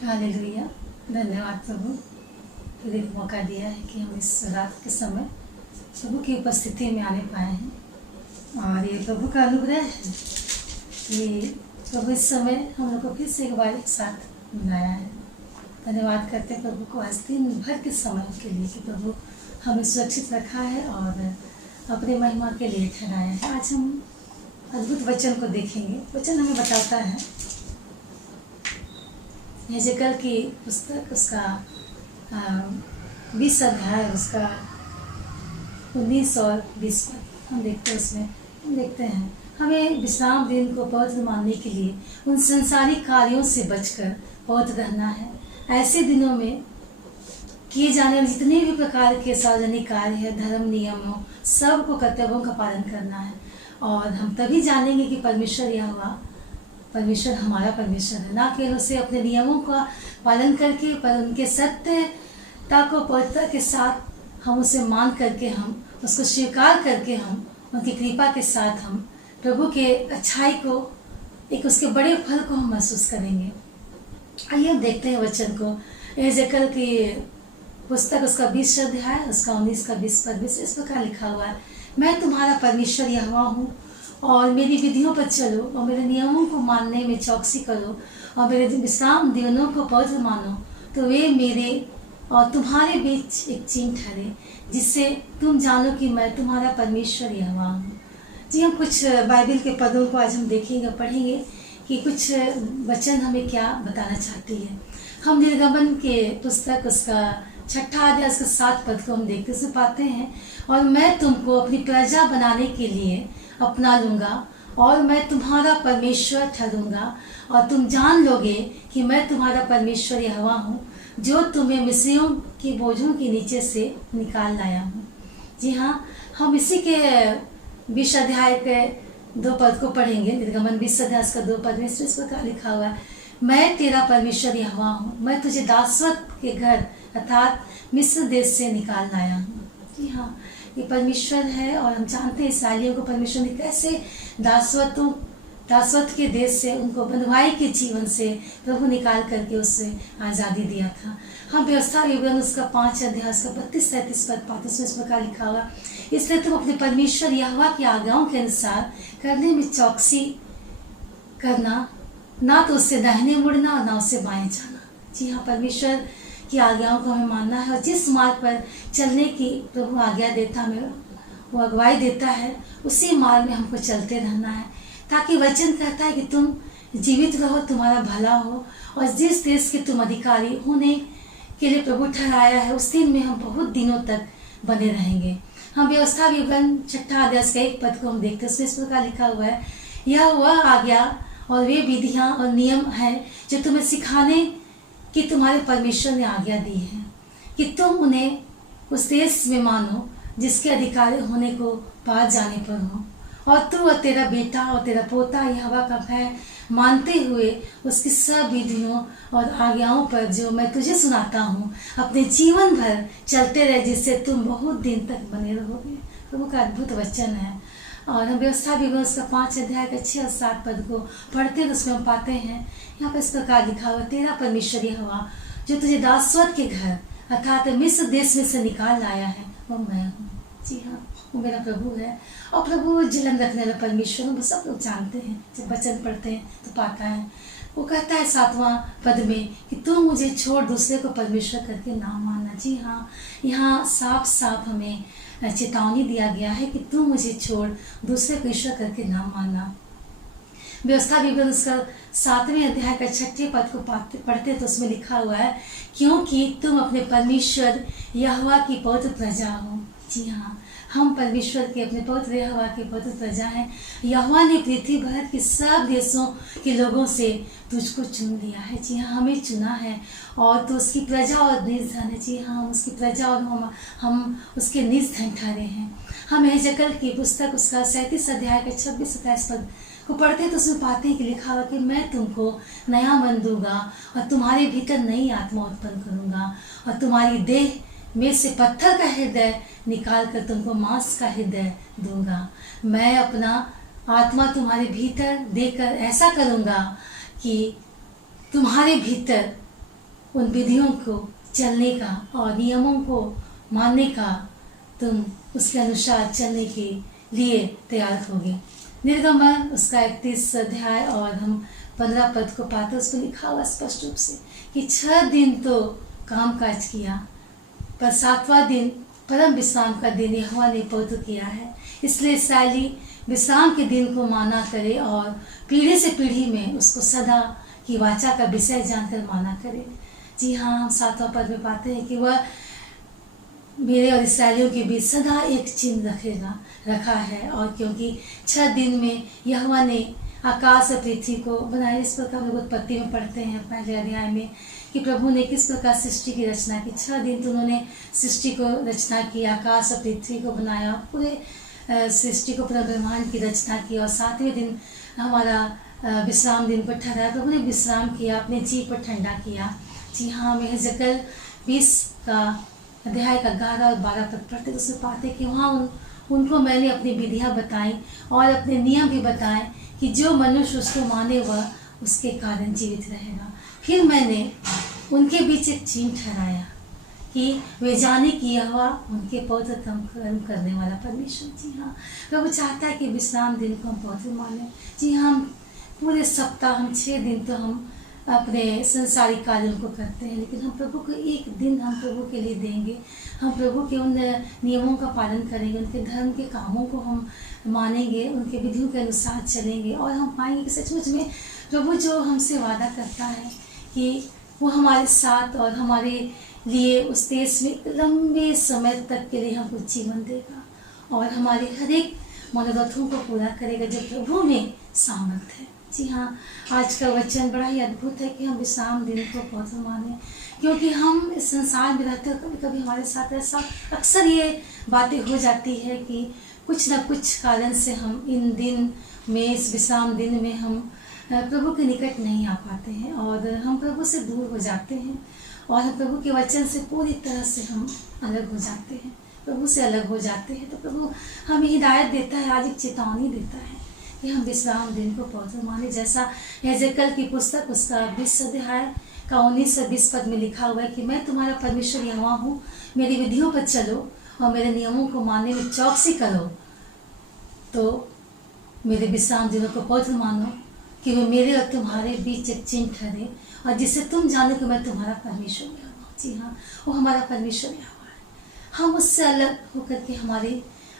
Hallelujah. धन्यवाद प्रभु, फिर एक मौका दिया है कि हम इस रात के समय प्रभु की उपस्थिति में आने पाए हैं। और ये प्रभु का अनुग्रह है कि प्रभु इस समय हम लोग को फिर से एक बार एक साथ मिलाया है। धन्यवाद करते हैं प्रभु को आज दिन भर के समय के लिए कि प्रभु हमें सुरक्षित रखा है और अपने महिमा के लिए ठहराया है। आज हम अद्भुत वचन को देखेंगे। वचन हमें बताता है यहेजकेल की पुस्तक उसका 20 अध्याय उसका 19 और 20 पद हम देखते हैं। उसमें हम देखते हैं हमें विश्राम दिन को पवित्र मानने के लिए उन संसारिक कार्यों से बचकर पवित्र रहना है। ऐसे दिनों में किए जाने वाले जितने भी प्रकार के सार्वजनिक कार्य है, धर्म नियमों सबको कर्तव्यों का पालन करना है। और हम तभी जानेंगे कि परमेश्वर हमारा परमेश्वर है, ना केवल उसे अपने नियमों का पालन करके पर उनके सत्यता को पवित्रता के साथ हम उसे मान करके हम उसको स्वीकार करके हम उनकी कृपा के साथ हम प्रभु के अच्छाई को एक उसके बड़े फल को हम महसूस करेंगे। आइए हम देखते हैं वचन को। यहेजकेल की पुस्तक उसका 20 अध्याय उसका 19 का 20 पद में इस प्रकार लिखा हुआ है, मैं तुम्हारा परमेश्वर यहोवा हूँ और मेरी विधियों पर चलो और मेरे नियमों को मानने में चौकसी करो और मेरे विश्राम दिनों को पवित्र मानो, तो वे मेरे और तुम्हारे बीच एक चिन्ह ठहरे जिससे तुम जानो कि मैं तुम्हारा परमेश्वर यहोवा हूँ। जी, हम कुछ बाइबल के पदों को आज हम देखेंगे, पढ़ेंगे कि कुछ वचन हमें क्या बताना चाहती है। हम निर्गमन के पुस्तक उसका 6 अध्याय उसका 7 पद को हम देखते उसमें पाते हैं, और मैं तुमको अपनी प्रजा बनाने के लिए अपना लूँगा और मैं तुम्हारा परमेश्वर ठहरूंगा और तुम जान लोगे कि मैं तुम्हारा परमेश्वर यहोवा हूँ जो तुम्हें मिस्रियों की बोझों के नीचे से निकाल लाया हूँ। जी हाँ, हम इसी के 20 अध्याय के 2 पद को पढ़ेंगे। निर्गमन 20 अध्याय का 2 पद में इस प्रकार लिखा हुआ है, मैं तेरा परमेश्वर यहोवा हूँ, मैं तुझे दासवत के घर अर्थात मिस्र देश से निकाल लाया हूँ। जी हाँ, ये परमेश्वर है और हम जानते हैं इसराइलियों को परमेश्वर ने कैसे दासवत के देश से उनको बंधुआई के जीवन से प्रभु निकाल करके उससे आज़ादी दिया था। हम व्यवस्था विवरण उसका 5 अध्याय उसका 32-33 पद पाते हैं। इस प्रकार लिखा हुआ, इसलिए तुम अपने परमेश्वर यहोवा की आज्ञाओं के अनुसार करने में चौकसी करना, ना तो उससे दाहिने मुड़ना और ना उससे बाएं जाना। जी हाँ, परमेश्वर की आज्ञाओं को हमें मानना है और जिस मार्ग पर चलने की प्रभु आज्ञा देता हमें वो अगुवाई देता है उसी मार्ग में हमको चलते रहना है, ताकि वचन कहता है कि तुम जीवित रहो, तुम्हारा भला हो और जिस देश के तुम अधिकारी होने के लिए प्रभु ठहराया है उस दिन में हम बहुत दिनों तक बने रहेंगे। हम व्यवस्था विवरण 6 अध्याय का 1 पद को हम देखते हैं। उसमें इस प्रकार लिखा हुआ है, यह वह आज्ञा और वे विधियाँ और नियम हैं जो तुम्हें सिखाने कि तुम्हारे परमेश्वर ने आज्ञा दी है कि तुम उन्हें उस देश में मानो जिसके अधिकारी होने को पार जाने पर हो, और तू और तेरा बेटा और तेरा पोता यहोवा का भय मानते हुए उसकी सब विधियों और आज्ञाओं पर जो मैं तुझे सुनाता हूँ अपने जीवन भर चलते रहे, जिससे तुम बहुत दिन तक बने रहोगे। प्रभु का अद्भुत वचन है। और हम व्यवस्था विवरण उसका 5 अध्याय का 6 और 7 पद को पढ़ते हैं, उसमें हम पाते हैं यहाँ पर इस प्रकार लिखा हुआ, तेरा परमेश्वर यहोवा जो तुझे दासवत के घर अर्थात मिस्र देश में से निकाल लाया है वो मैं हूँ। जी हाँ, वो मेरा प्रभु है और प्रभु जलन रखने वाला परमेश्वर वो सब लोग जानते हैं। जब वचन पढ़ते हैं तो पाता है, वो कहता है 7वां पद में कि तू मुझे छोड़ दूसरे को परमेश्वर करके ना मानना। जी हाँ, यहाँ साफ साफ हमें चेतावनी दिया गया है कि तू मुझे छोड़ दूसरे को ईश्वर करके ना मानना। व्यवस्था विवरण उसका 7वें अध्याय का 6 पद को पढ़ते तो उसमें लिखा हुआ है, क्योंकि तुम अपने परमेश्वर यहोवा की पवित्र प्रजा हो। जी हाँ, हम परमेश्वर के अपने पवित्र यहोवा की पवित्र प्रजा हैं। यहोवा ने पृथ्वी भर के सब देशों के लोगों से तुझको चुन लिया है। जी हाँ, हमें चुना है और तो उसकी प्रजा और निज धन है। जी हाँ, हम उसकी प्रजा और हम उसके निज धन ठहरे हैं। हम यहेजकेल की पुस्तक उसका 37 अध्याय का 26-27 पद को पढ़ते हैं तो उसमें पाते हैं कि लिखा हुआ कि मैं तुमको नया मन दूंगा और तुम्हारे भीतर नई आत्मा उत्पन्न करूंगा और तुम्हारी देह में से पत्थर का हृदय निकाल कर तुमको मांस का हृदय दूंगा। मैं अपना आत्मा तुम्हारे भीतर देकर ऐसा करूंगा कि तुम्हारे भीतर उन विधियों को चलने का और नियमों को मानने का तुम उसके अनुसार चलने के लिए तैयार होगे। निर्गमन उसका 31 अध्याय और हम 15 पद को पाते, उस पर लिखा हुआ स्पष्ट रूप से कि 6 दिन तो काम काज किया, पर 7वां दिन परम विश्राम का दिन यहोवा ने पवित्र किया है। इसलिए इस्राएली विश्राम के दिन को माना करे और पीढ़ी से पीढ़ी में उसको सदा की वाचा का विषय जानकर माना करे। जी हाँ, हम 7वां पद में पाते हैं कि वह मेरे और इसराइलियों के बीच सदा एक चिन्ह रखा है। और क्योंकि 6 दिन में यहोवा ने आकाश और पृथ्वी को बनाया। इस प्रकार हम लोग उत्पत्ति में पढ़ते हैं पहले अध्याय में कि प्रभु ने किस प्रकार सृष्टि की रचना की। 6 दिन तो उन्होंने सृष्टि को रचना की, आकाश और पृथ्वी को बनाया, पूरे सृष्टि को, पूरा ब्रह्मांड की रचना की। और 7वें दिन हमारा विश्राम दिन पर ठहराया। प्रभु ने विश्राम किया, अपने जी पर ठंडा किया। जी हाँ, हम यहेजकेल 20 का अध्याय का 11 और 12 तक पढ़ते तो उसमें पाते कि वहाँ उनको मैंने अपनी विधियाँ बताई और अपने नियम भी बताए कि जो मनुष्य उसको माने वह उसके कारण जीवित रहेगा। फिर मैंने उनके बीच एक चिन्ह ठहराया कि वे जाने कि यहोवा उनके पवित्र कर्म करने वाला परमेश्वर। जी हाँ, प्रभु चाहता है कि विश्राम दिन को हम पवित्र माने। जी हाँ, हम पूरे सप्ताह, हम 6 दिन तो हम अपने संसारिक कार्यों को करते हैं, लेकिन हम प्रभु को एक दिन हम प्रभु के लिए देंगे। हम प्रभु के उन नियमों का पालन करेंगे, उनके धर्म के कामों को हम मानेंगे, उनके विधियों के अनुसार चलेंगे और हम पाएंगे कि सचमुच में प्रभु जो हमसे वादा करता है कि वो हमारे साथ और हमारे लिए उस देश में लंबे समय तक के लिए हमको जीवन देगा और हमारे हर एक मनोरथों को पूरा करेगा जो प्रभु में सामर्थ है। जी हाँ, आज का वचन बड़ा ही अद्भुत है कि हम विश्राम दिन को पवित्र माने, क्योंकि हम इस संसार में रहते हैं। कभी कभी हमारे साथ ऐसा अक्सर ये बातें हो जाती है कि कुछ न कुछ कारण से हम इन दिन में, इस विश्राम दिन में हम प्रभु के निकट नहीं आ पाते हैं और हम प्रभु से दूर हो जाते हैं और हम प्रभु के वचन से पूरी तरह से हम अलग हो जाते हैं, प्रभु से अलग हो जाते हैं। तो प्रभु हमें हिदायत देता है, आज एक चेतावनी देता है कि हम विश्राम दिन को पवित्र माने। जैसा यहेजकेल की पुस्तक उसका 20 अध्याय का 19 से 20 पद में लिखा हुआ है कि मैं तुम्हारा परमेश्वर यहोवा हूँ, मेरी विधियों पर चलो और मेरे नियमों को मानने में चौकसी करो, तो मेरे विश्राम दिनों को पवित्र मानो कि वे मेरे और तुम्हारे बीच एक चिन्ह ठहरे और जिससे तुम जानो कि मैं तुम्हारा परमेश्वर यहोवा हूँ। जी हाँ, वो हमारा परमेश्वर यहोवा है। हम उससे अलग होकर के हमारे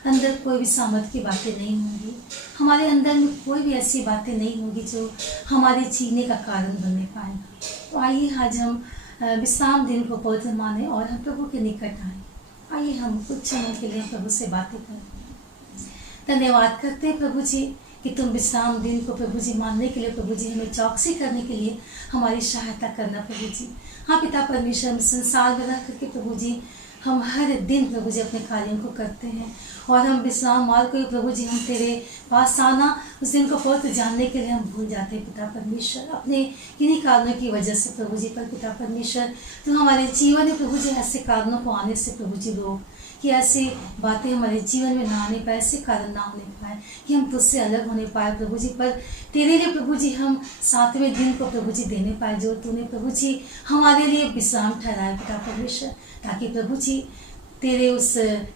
अंदर कोई भी सामर्थ की बातें नहीं होंगी, हमारे अंदर में कोई भी ऐसी बातें नहीं होंगी जो हमारे जीने का कारण बनने पाएंगी। तो आइए आज हम विश्राम दिन को पवित्र माने और हम प्रभु के निकट आए। आइए हम कुछ क्षणों के लिए प्रभु से बातें करें। धन्यवाद करते हैं प्रभु जी कि तुम विश्राम दिन को प्रभु जी मानने के लिए, प्रभु जी हमें चौकसी करने के लिए हमारी सहायता करना प्रभु जी। हाँ पिता परमेश्वर, हम संसार में रह करके प्रभु जी हम हर दिन प्रभु जी अपने कार्यों को करते हैं और हम विश्राम मार्ग को प्रभु जी हम तेरे पास आना, उस दिन को पवित्र जानने के लिए हम भूल जाते हैं पिता परमेश्वर, अपने किन्हीं कारणों की वजह से प्रभु जी। पर पिता परमेश्वर तुम हमारे जीवन में प्रभु जी ऐसे कारणों को आने से प्रभु जी रोक कि ऐसी बातें हमारे जीवन में ना आने पाए, ऐसे कारण ना होने पाए कि हम तुझसे अलग होने पाए प्रभु जी। पर तेरे लिए प्रभु जी हम 7वें दिन को प्रभु जी देने पाए जो तूने प्रभु जी हमारे लिए विश्राम ठहराया पिता परमेश्वर, ताकि प्रभु जी तेरे उस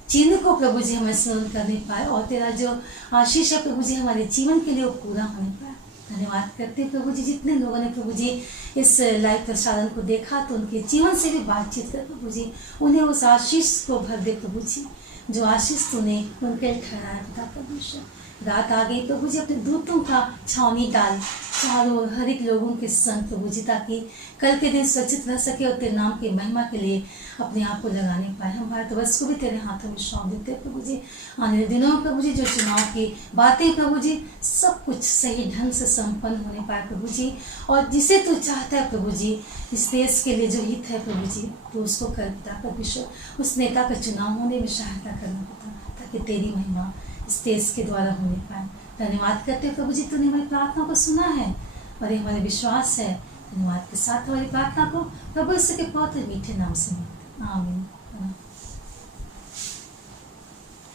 चिन्ह को प्रभु जी हमें स्मरण करने पाए और तेरा जो आशीष है प्रभु जी हमारे जीवन के लिए वो पूरा होने पाए। धन्यवाद करते हैं प्रभु जी, जितने लोगों ने प्रभु जी इस लाइव प्रसारण को देखा तो उनके जीवन से भी बातचीत कर प्रभु जी, उन्हें उस आशीष को भर दे प्रभु जी जो आशीष तूने उनके ठहराया पिता परमेश्वर। रात आ गई प्रभु जी, अपने दूतों का छावनी डाल चारों हर एक लोगों के संग प्रभु जी, ताकि कल के दिन सुरक्षित रह सके और तेरे नाम की महिमा के लिए अपने आप को लगाने पाए। हम भारतवर्ष को भी तेरे हाथों में सौंप देते प्रभु जी। आने वाले दिनों में प्रभु जी जो चुनाव की बातें प्रभु जी सब कुछ सही ढंग से संपन्न होने पाए प्रभु जी, और जिसे तू चाहता है प्रभु जी इस देश के लिए जो हित है प्रभु जी तो उसको कर पिता परमेश्वर, उस नेता का चुनाव होने में सहायता करना पिता, ताकि तेरी महिमा इस देश के द्वारा होने पाए। धन्यवाद करते हैं प्रभु जी, तूने हमारी प्रार्थना को सुना है और ये हमारे विश्वास है। धन्यवाद के साथ हमारी प्रार्थना को प्रभु यीशु के पवित्र मीठे नाम से आमीन।